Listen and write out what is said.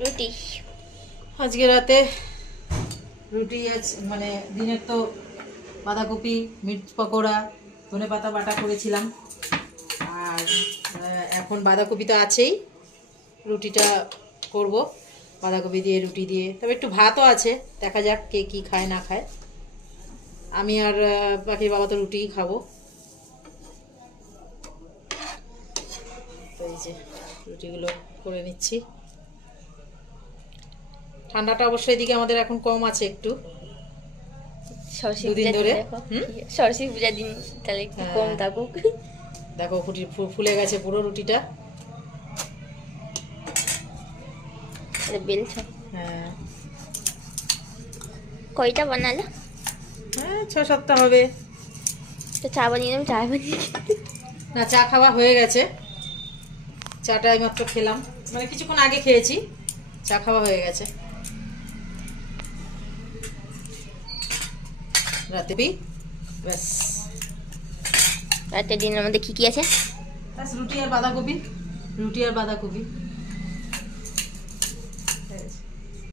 রুটি। আজকে রাতে রুটি মানে দিনের তো বাঁধাকপি মির্চ পকোড়া ধনেপাতা বাটা করেছিলাম, আর এখন বাঁধাকপি তো আছেই, রুটিটা করব বাঁধাকপি দিয়ে রুটি দিয়ে। তবে একটু ভাতও আছে, দেখা যাক কে কী খায় না খায়। আমি আর পাখির বাবা তো রুটিই খাবো। তো এই যে রুটিগুলো করে নিচ্ছি। ঠান্ডাটা অবশ্যই এদিকে আমাদের এখন কম আছে একটু, সরস্বতী দুদিন পূজার ধরে। দিন দেখো, সরস্বতী পূজার দিন তাহলে একটু কম থাকুক। দেখো ফুলে গেছে পুরো রুটিটা। বেলছ হ্যাঁ কয়টা বানালো? হ্যাঁ 6-7টা হবে। তো চা বানিয়ে দেবো, চা বানিয়ে না, চা খাওয়া হয়ে গেছে, চাটা এইমাত্র খেলাম, মানে কিছুক্ষণ আগে খেয়েছি, চা খাওয়া হয়ে গেছে। রাতে ব্যাস। রাতের দিনের মধ্যে কি কি আছে? ব্যাস রুটি আর বাঁধাকপি, রুটি আর বাঁধাকপি।